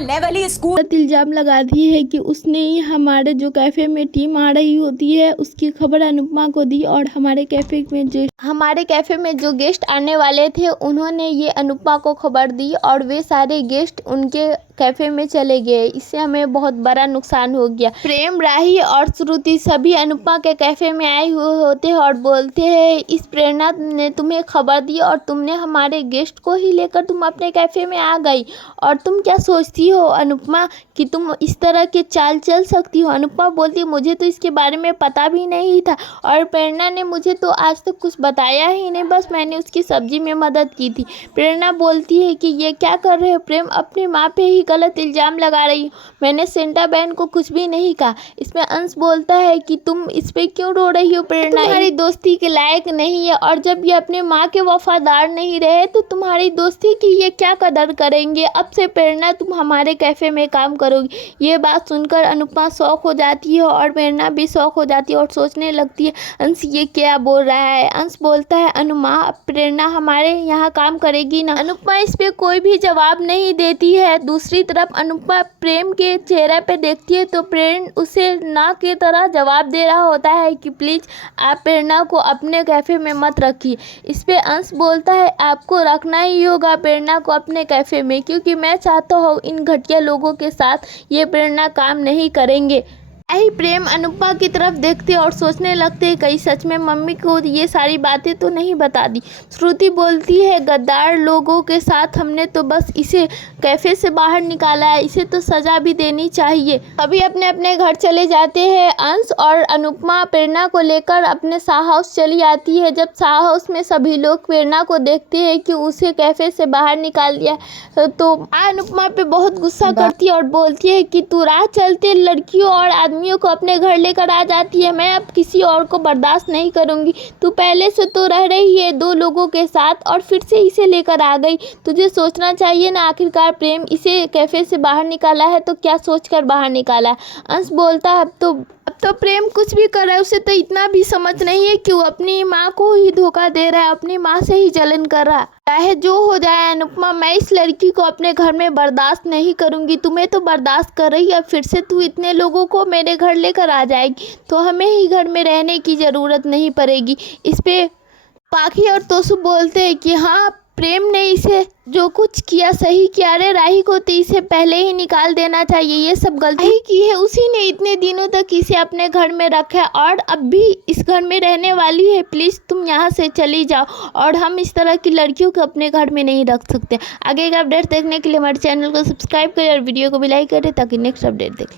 लेवली school गलत इल्ज़ाम लगा दी है कि उसने ही हमारे जो कैफ़े में टीम आ रही होती है उसकी खबर अनुपमा को दी और हमारे कैफ़े में जो गेस्ट आने वाले थे उन्होंने ये अनुपमा को खबर दी और वे सारे गेस्ट उनके कैफ़े में चले गए। इससे हमें बहुत बड़ा नुकसान हो गया। प्रेम, राही और श्रुति सभी अनुपमा के कैफ़े में आए हुए होते हैं और बोलते हैं इस प्रेरणा ने तुम्हें खबर दी और तुमने हमारे गेस्ट को ही लेकर तुम अपने कैफ़े में आ गई। और तुम क्या सोचती हो अनुपमा कि तुम इस तरह के चाल चल सकती हो? अनुपमा बोलती है मुझे तो इसके बारे में पता भी नहीं था और प्रेरणा ने मुझे तो आज तक कुछ बताया ही नहीं, बस मैंने उसकी सब्जी में मदद की थी। प्रेरणा बोलती है कि ये क्या कर रहे हो प्रेम, अपनी माँ पे ही गलत इल्ज़ाम लगा रही हो। मैंने सेंटा बहन को कुछ भी नहीं कहा। इसमें अंश बोलता है कि तुम इस पे क्यों रो रही हो प्रेरणा, तुम्हारी दोस्ती के लायक नहीं है और जब ये अपने माँ के वफादार नहीं रहे तो तुम्हारी दोस्ती की ये क्या कदर करेंगे। अब से प्रेरणा तुम हमारे कैफ़े में काम करोगी। ये बात सुनकर अनुपमा शौक हो जाती है और प्रेरणा भी शौक हो जाती है और सोचने लगती है अंश ये क्या बोल रहा है। अंश बोलता है अनुमा प्रेरणा हमारे यहाँ काम करेगी ना। अनुपमा इस पे कोई भी जवाब नहीं देती है। दूसरी तरफ अनुपमा प्रेम के चेहरे पे देखती है तो प्रेम उसे ना की तरह जवाब दे रहा होता है कि प्लीज़ आप प्रेरणा को अपने कैफ़े में मत रखिए। इस पे अंश बोलता है आपको रखना ही होगा प्रेरणा को अपने कैफ़े में, क्योंकि मैं चाहता हूँ इन घटिया लोगों के साथ ये प्रेरणा काम नहीं करेंगे। यही प्रेम अनुपमा की तरफ देखते और सोचने लगते कहीं सच में मम्मी को ये सारी बातें तो नहीं बता दी। श्रुति बोलती है गद्दार लोगों के साथ हमने तो बस इसे कैफ़े से बाहर निकाला है, इसे तो सज़ा भी देनी चाहिए। अभी अपने अपने घर चले जाते हैं। अंश और अनुपमा प्रेरणा को लेकर अपने शाह हाउस चली आती है। जब शाह हाउस में सभी लोग प्रेरणा को देखते हैं कि उसे कैफ़े से बाहर निकाल दिया तो अनुपमा पे बहुत गुस्सा करती है और बोलती है कि तू राह चलते लड़कियों और आदमियों को अपने घर लेकर आ जाती है। मैं अब किसी और को बर्दाश्त नहीं करूंगी। तू पहले से तो रह रही है दो लोगों के साथ और फिर से इसे लेकर आ गई। तुझे सोचना चाहिए ना, आखिरकार प्रेम इसे कैफ़े से बाहर निकाला है तो क्या सोचकर बाहर निकाला है। अंश बोलता है अब तो प्रेम कुछ भी कर रहा है, उसे तो इतना भी समझ नहीं है कि वो अपनी माँ को ही धोखा दे रहा है, अपनी माँ से ही जलन कर रहा है। चाहे जो हो जाए अनुपमा मैं इस लड़की को अपने घर में बर्दाश्त नहीं करूँगी। तुम्हें तो बर्दाश्त कर रही है, फिर से तू इतने लोगों को मेरे घर लेकर आ जाएगी तो हमें ही घर में रहने की ज़रूरत नहीं पड़ेगी। इस पे पाखी और तोसु बोलते हैं कि हाँ प्रेम ने इसे जो कुछ किया सही किया। अरे राही को तो इसे पहले ही निकाल देना चाहिए, ये सब गलती की है, उसी ने इतने दिनों तक इसे अपने घर में रखा है और अब भी इस घर में रहने वाली है। प्लीज़ तुम यहाँ से चली जाओ और हम इस तरह की लड़कियों को अपने घर में नहीं रख सकते। आगे का अपडेट देखने के लिए हमारे चैनल को सब्सक्राइब करें और वीडियो को भी लाइक करें ताकि नेक्स्ट अपडेट देख लें।